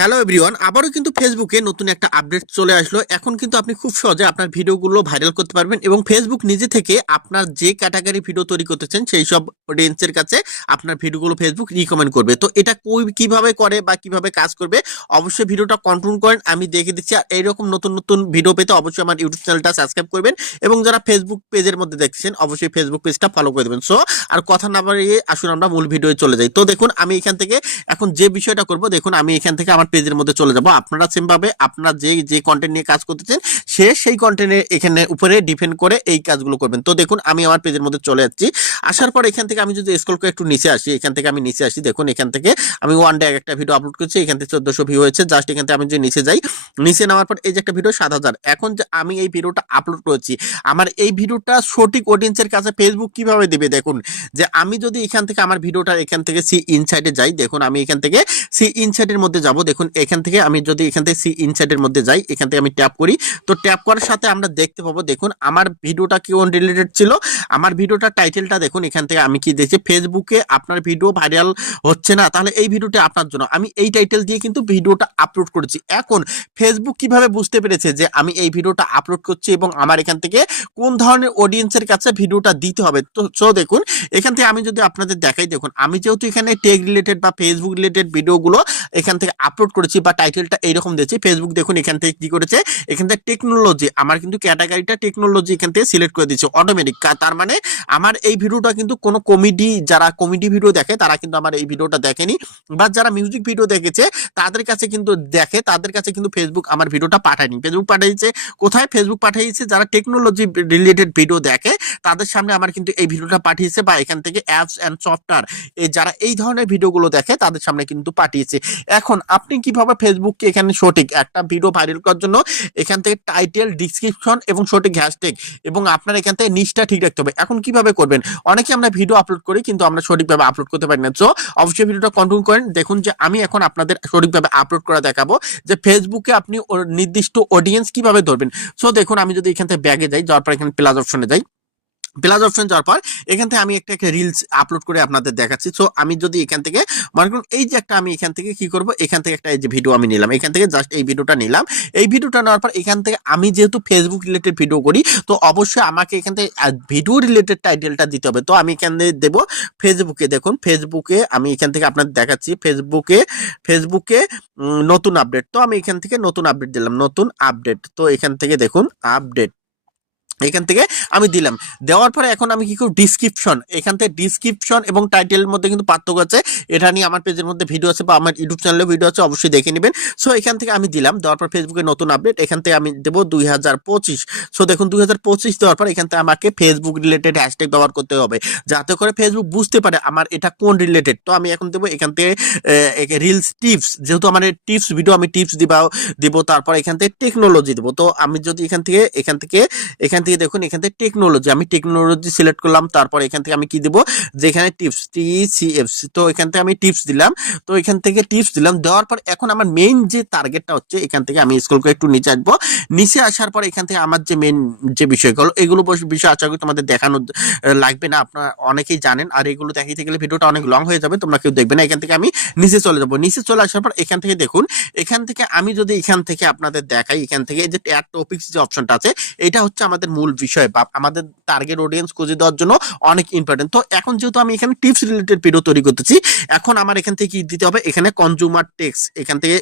Hello everyone আবারও কিন্তু ফেসবুকে নতুন একটা আপডেট চলে আসলো। এখন কিন্তু আপনি খুব সহজে আপনার ভিডিওগুলো ভাইরাল করতে পারবেন এবং ফেসবুক নিজে থেকে আপনার যে ক্যাটাগরি ভিডিও তৈরি করতেছেন, সেই সব অডিয়েন্সের কাছে আপনার ভিডিওগুলো ফেসবুক রিকমেন্ড করবে। তো এটা কই, কীভাবে করে বা কীভাবে কাজ করবে, অবশ্যই ভিডিওটা কন্ট্রোল করেন, আমি দেখে দিচ্ছি। আর এইরকম নতুন নতুন ভিডিও পেতে অবশ্যই আমার ইউটিউব চ্যানেলটা সাবস্ক্রাইব করবেন এবং যারা ফেসবুক পেজের মধ্যে দেখছেন, অবশ্যই ফেসবুক পেজটা ফলো করে দেবেন। সো আর কথা না বাড়িয়ে আসুন আমরা মূল ভিডিও চলে যাই। তো দেখুন, আমি এখান থেকে এখন যে বিষয়টা করব, দেখুন, আমি এখান থেকে আমার পেজের মধ্যে চলে যাব। আপনারা সেম ভাবে আপনারা যে যে কন্টেন্ট নিয়ে কাজ করতেছেন, সে সেই কন্টেন্টের এখানে উপরে ডিপেন্ড করে এই কাজগুলো করবেন। তো দেখুন, আমি আমার পেজের মধ্যে চলে যাচ্ছি। আসার পর এখান থেকে আমি যদি স্ক্রল করে একটু নিচে আসি, এখান থেকে আমি নিচে আসি। দেখুন, এখান থেকে আমি ওয়ান ডে একটা ভিডিও আপলোড করছি, এখান থেকে চোদ্দশো ভিউ হয়েছে। জাস্ট এখান থেকে আমি যদি নিচে যাই, নিচে নামার পর এই যে একটা ভিডিও সাত হাজার। এখন যে আমি এই ভিডিওটা আপলোড করেছি, আমার এই ভিডিওটা সঠিক অডিয়েন্সের কাছে ফেসবুক কীভাবে দেবে? দেখুন, যে আমি যদি এখান থেকে আমার ভিডিওটা এখান থেকে সি ইনসাইডে যাই, দেখুন, আমি এখান থেকে সি ইনসাইডের মধ্যে যাব। দেখুন এখান থেকে আমি যদি এখান থেকে সি ইনসাইডের মধ্যে যাই, এখান থেকে আমি ট্যাপ করি। তো ট্যাপ করার সাথে আমরা দেখতে পাবো, দেখুন, আমার ভিডিওটা কোন রিলেটেড ছিল? আমার ভিডিওটা টাইটেলটা দেখুন, এখান থেকে আমি কি দেখছি ফেসবুকে আপনার ভিডিও ভাইরাল হচ্ছে না? তাহলে এই ভিডিওটা আপনার জন্য। আমি এই টাইটেল দিয়ে কিন্তু ভিডিওটা আপলোড করেছি। এখন ফেসবুক কীভাবে বুঝতে পেরেছে যে আমি এই ভিডিওটা আপলোড করছি এবং আমার এখান থেকে কোন ধরনের অডিয়েন্সের কাছে ভিডিওটা দিতে হবে? তো সো দেখুন, এখান থেকে আমি যদি আপনাদের দেখাই, দেখুন, আমি যেহেতু এখানে টেক রিলেটেড বা ফেসবুক রিলেটেড ভিডিওগুলো এখান থেকে আপলোড করেছি বা টাইটেলটা এইরকম দিয়েছি। ফেসবুক দেখুন এখান থেকে কি করেছে? এখান থেকে টেকনোলজি আমার কিন্তু ক্যাটাগরিটা টেকনোলজি এখান থেকে সিলেক্ট করে দিয়েছে অটোমেটিক তার মানে আমার এই ভিডিওটা কিন্তু কোনো কমেডি যারা কমেডি ভিডিও দেখে, তারা কিন্তু আমার এই ভিডিওটা দেখেনি। বা যারা মিউজিক ভিডিও দেখেছে, তাদের কাছে কিন্তু দেখে, তাদের কাছে কিন্তু ফেসবুক আমার ভিডিওটা পাঠায়নি। ফেসবুক পাঠিয়েছে, কোথায় ফেসবুক পাঠিয়েছে? যারা টেকনোলজি রিলেটেড ভিডিও দেখে, তাদের সামনে আমার কিন্তু এই ভিডিওটা পাঠিয়েছে বা এখান থেকে অ্যাপস অ্যান্ড সফটওয়্যার যারা এই ধরনের ভিডিওগুলো দেখে, তাদের সামনে কিন্তু পাঠিয়েছে। এখন আপনি কীভাবে ফেসবুককে এখানে সঠিক? একটা ভিডিও ভাইরাল করার জন্য এখান থেকে টাইটেল ডিসক্রিপশন এবং সঠিক হ্যাশট্যাগ এবং আপনার এখান থেকে নিচটা ঠিক রাখতে হবে। এখন কীভাবে করবেন? অনেকে আমরা ভিডিও আপলোড করি কিন্তু আমরা সঠিকভাবে আপলোড করতে পারি না। সো অবশ্যই ভিডিওটা কন্ট্রোল করেন। দেখুন যে আমি এখন আপনাদের সঠিকভাবে আপলোড করা দেখাবো যে ফেসবুকে আপনি নির্দিষ্ট অডিয়েন্স কীভাবে ধরবেন। সো দেখুন আমি যদি এখান থেকে ব্যাগে যাই, যাওয়ার পর এখানে প্লাস অপশনে যাই। প্লাস অপশন যাওয়ার পর, এখান থেকে আমি একটা একটা রিলস আপলোড করে আপনাদের দেখাচ্ছি। সো আমি যদি এখান থেকে, মনে করুন, এই যে একটা আমি এখান থেকে কি করব? এখান থেকে একটা এই যে ভিডিও আমি নিলাম। এখান থেকে জাস্ট এই ভিডিওটা নিলাম। এই ভিডিওটা নেওয়ার পর, এখান থেকে আমি যেহেতু ফেসবুক রিলেটেড ভিডিও করি, তো অবশ্যই আমাকে এখান থেকে ভিডিও রিলেটেড টাইটেলটা দিতে হবে। তো আমি এখান থেকে দেবো ফেসবুকে দেখুন ফেসবুকে আমি এখান থেকে আপনাদের দেখাচ্ছি। ফেসবুকে ফেসবুকে নতুন আপডেট তো আমি এখান থেকে নতুন আপডেট দিলাম, নতুন আপডেট তো এখান থেকে দেখুন আপডেট এখান থেকে আমি দিলাম। দেওয়ার পরে এখন আমি কি করব? ডিসক্রিপশন এখান থেকে ডিসক্রিপশন এবং টাইটেলের মধ্যে কিন্তু পার্থক্য আছে। এটা নিয়ে আমার পেজের মধ্যে ভিডিও আছে বা আমার ইউটিউব চ্যানেলে ভিডিও আছে, অবশ্যই দেখে নেবেন। সো এখান থেকে আমি দিলাম। দেওয়ার পর ফেসবুকে নতুন আপডেট এখান থেকে আমি দেবো দুই হাজার পঁচিশ। সো দেখুন, দুই হাজার পঁচিশ দেওয়ার পর এখান থেকে আমাকে ফেসবুক রিলেটেড হ্যাশট্যাগ ব্যবহার করতে হবে। যাতে করে ফেসবুক বুঝতে পারে আমার এটা কোন রিলেটেড তো আমি এখন দেবো এখান থেকে রিলস টিপস যেহেতু আমার টিপস ভিডিও আমি টিপস দিবা দিব। তারপর এখান থেকে টেকনোলজি দেবো। তো আমি যদি এখান থেকে এখান থেকে এখান থেকে দেখুন এখান থেকে টেকনোলজি আমি টেকনোলজি সিলেক্ট করলাম তারপর এখান থেকে আমি কি দেবো যেখানে টিপস টি সি এফ তো এখান থেকে আমি টিপস দিলাম তো এখান থেকে টিপস দিলাম দেওয়ার পর এখন আমার মেইন যে টার্গেটটা হচ্ছে এখান থেকে আমি স্কুল করে একটু নিচে আসব নিচে আসার পর এখান থেকে আমার যে মেইন যে বিষয়গুলো এগুলো বিষয় আশা করি তোমাদের দেখানো লাগবে না আপনারা অনেকেই জানেন আর এগুলো দেখাইতে গেলে ভিডিওটা অনেক লং হয়ে যাবে তোমরা কেউ দেখবে না এখান থেকে আমি নিচে চলে যাব নিচে চলে আসার পর এখান থেকে দেখুন এখান থেকে আমি যদি এখান থেকে আপনাদের দেখাই এখান থেকে যে টপিক্স যে অপশনটা আছে এটা হচ্ছে আমাদের মূল বিষয় বা আমাদের টার্গেট অডিয়েন্স খুঁজে দেওয়ার জন্য অনেক ইম্পর্টেন্ট তো এখন যেহেতু আমি এখানে টিপস রিলেটেড ভিডিও তৈরি করতেছি, এখন আমার এখান থেকে কি দিতে হবে এখানে কনজিউমার টেক্স এখান থেকে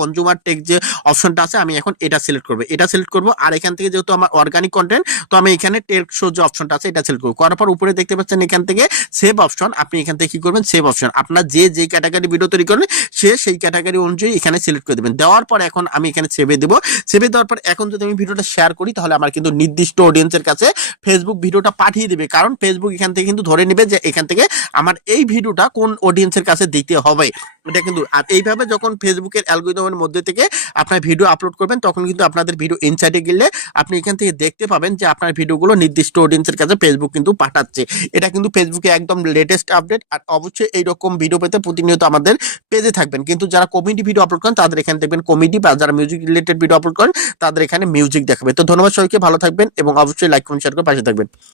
কনজিউমার টেক্স যে অপশনটা আছে, আমি এখন এটা সিলেক্ট করব। এটা সিলেক্ট করব আর এখান থেকে যেহেতু আমার অর্গানিক কন্টেন্ট তো আমি এখানে টেক্স শো যে অপশনটা আছে, এটা সিলেক্ট করব। করার পর উপরে দেখতে পাচ্ছেন এখান থেকে সেভ অপশন আপনি এখান থেকে কি করবেন? সেভ অপশন আপনার যে যে ক্যাটাগরি ভিডিও তৈরি করবেন, সে সেই ক্যাটাগরি অনুযায়ী এখানে সিলেক্ট করে দেবেন। দেওয়ার পর এখন আমি এখানে সেভে দেবো। সেভে দেওয়ার পর এখন যদি আমি ভিডিওটা শেয়ার করি, তাহলে আমার কিন্তু নির্দিষ্ট অডিয়েন্সের কাছে ফেসবুক ভিডিওটা পাঠিয়ে দেবে। কারণ ফেসবুক এখান থেকে কিন্তু ধরে নেবে যে এখান থেকে আমার এই ভিডিওটা কোন অডিয়েন্সের কাছে দিতে হবে। এটা কিন্তু, আর এইভাবে যখন ফেসবুকের অ্যালগোরিদমের মধ্যে থেকে আপনার ভিডিও আপলোড করবেন, তখন কিন্তু আপনাদের ভিডিও ইনসাইডে গেলে আপনি এখান থেকে দেখতে পাবেন যে আপনার ভিডিওগুলো নির্দিষ্ট অডিয়েন্সের কাছে ফেসবুক কিন্তু পাঠাচ্ছে। এটা কিন্তু ফেসবুকে একদম লেটেস্ট আপডেট আর অবশ্যই এইরকম ভিডিও পেতে প্রতিনিয়ত আমাদের পেজে থাকবেন। কিন্তু যারা কমেডি ভিডিও আপলোড করেন, তাদের এখানে দেখবেন কমেডি বা যারা মিউজিক রিলেটেড ভিডিও আপলোড করেন, তাদের এখানে মিউজিক দেখাবে। তো ধন্যবাদ সবাইকে, ভালো থাকবেন এবং অবশ্যই লাইক কমেন্ট শেয়ার করে পাশে থাকবেন।